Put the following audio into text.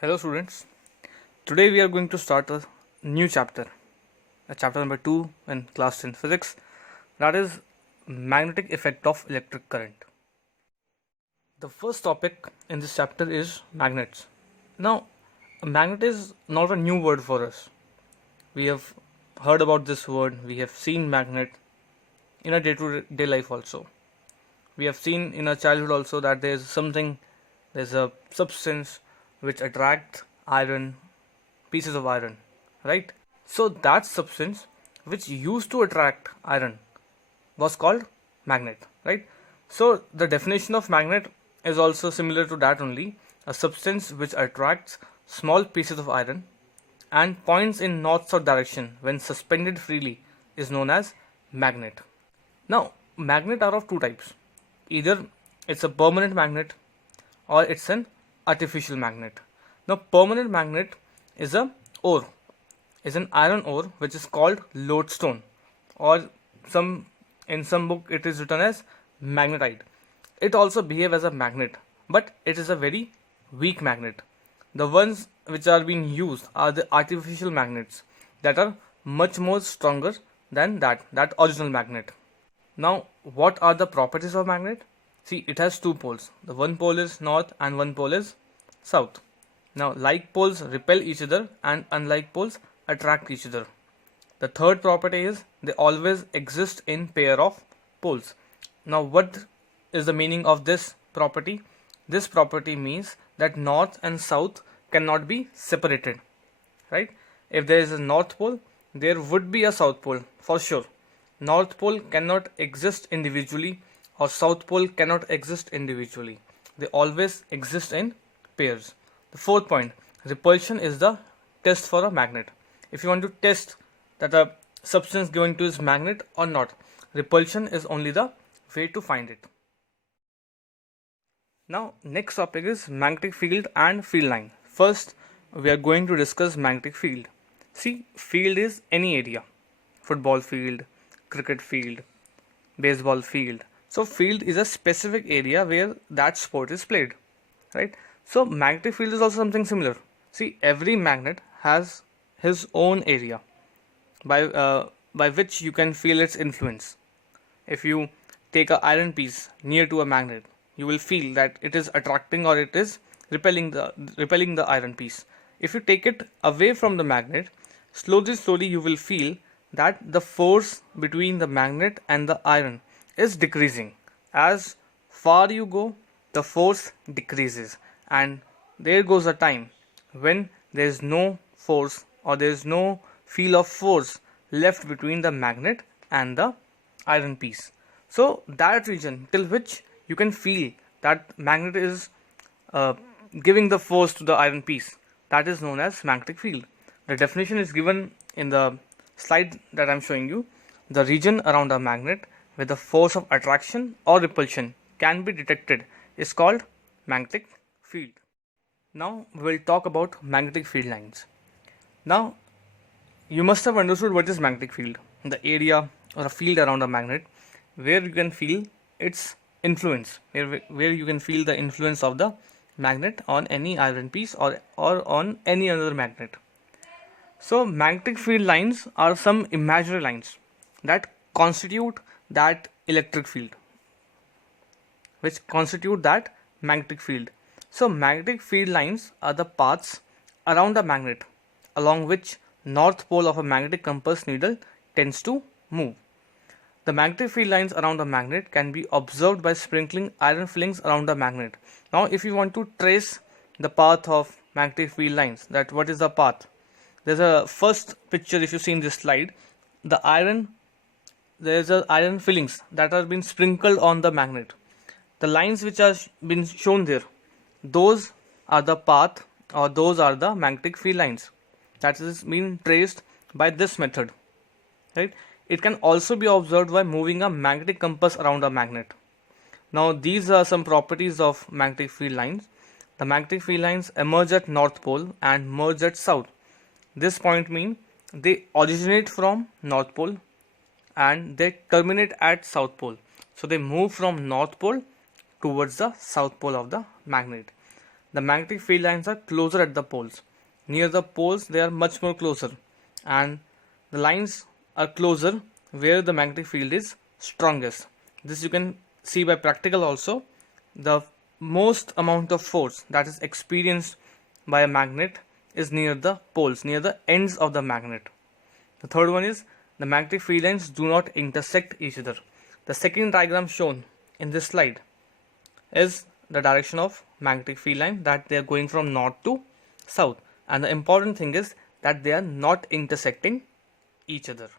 Hello students, today we are going to start a new chapter, chapter number 2 in class 10 physics, that is magnetic effect of electric current. The first topic in this chapter is magnets. Now, a magnet is not a new word for us. We have heard about this word, we have seen magnet in our day-to-day life also. We have seen in our childhood also that there's a substance which attracts pieces of iron, right? So that substance which used to attract iron was called magnet, right? So the definition of magnet is also similar to that only, a substance which attracts small pieces of iron and points in north-south direction when suspended freely is known as magnet. Now, magnet are of two types. Either it's a permanent magnet or it's an artificial magnet. Now, permanent magnet is a ore, is an iron ore which is called lodestone, or in some book it is written as magnetite. It also behaves as a magnet, but it is a very weak magnet. The ones which are being used are the artificial magnets that are much more stronger than that original magnet. Now, what are the properties of magnet? See, it has two poles. The one pole is north and one pole is south. Now, like poles repel each other and unlike poles attract each other. The third property is they always exist in pair of poles. Now, what is the meaning of this property? This property means that north and south cannot be separated, right? If there is a north pole, there would be a south pole for sure. North pole cannot exist individually or south pole cannot exist individually. They always exist in pairs. The fourth point, repulsion is the test for a magnet. If you want to test that a substance given to is magnet or not, repulsion is only the way to find it. Now, next topic is magnetic field and field line. First, we are going to discuss magnetic field. See, field is any area. Football field, cricket field, baseball field. So, field is a specific area where that sport is played, right? So, magnetic field is also something similar. See, every magnet has his own area by which you can feel its influence. If you take an iron piece near to a magnet, you will feel that it is attracting or it is repelling the iron piece. If you take it away from the magnet, slowly you will feel that the force between the magnet and the iron is decreasing. As far you go, the force decreases, and there goes a time when there is no force or there is no feel of force left between the magnet and the iron piece. So that region till which you can feel that magnet is giving the force to the iron piece, that is known as magnetic field. The definition is given in the slide that I am showing you. The region around a magnet where the force of attraction or repulsion can be detected is called magnetic field. Now we will talk about magnetic field lines. Now you must have understood what is magnetic field, the area or a field around a magnet where you can feel its influence, where you can feel the influence of the magnet on any iron piece or on any other magnet. So magnetic field lines are some imaginary lines that constitute that electric field, which constitute that magnetic field. So magnetic field lines are the paths around a magnet along which north pole of a magnetic compass needle tends to move. The magnetic field lines around a magnet can be observed by sprinkling iron fillings around a magnet. Now, if you want to trace the path of magnetic field lines, that what is the path? There's a first picture, if you see in this slide, there's a iron fillings that are been sprinkled on the magnet. The lines which are been shown there, those are the path or those are the magnetic field lines that is being traced by this method, right? It can also be observed by moving a magnetic compass around a magnet. Now, these are some properties of magnetic field lines. The magnetic field lines emerge at north pole and merge at south. This point means they originate from north pole and they terminate at south pole. So they move from north pole towards the south pole of the magnet. the magnetic field lines are closer at the poles. Near the poles they are much more closer, and the lines are closer where the magnetic field is strongest. This you can see by practical also. The most amount of force that is experienced by a magnet is near the poles, near the ends of the magnet. The third one is the magnetic field lines do not intersect each other. The second diagram shown in this slide is the direction of magnetic field line, that they are going from north to south, and the important thing is that they are not intersecting each other.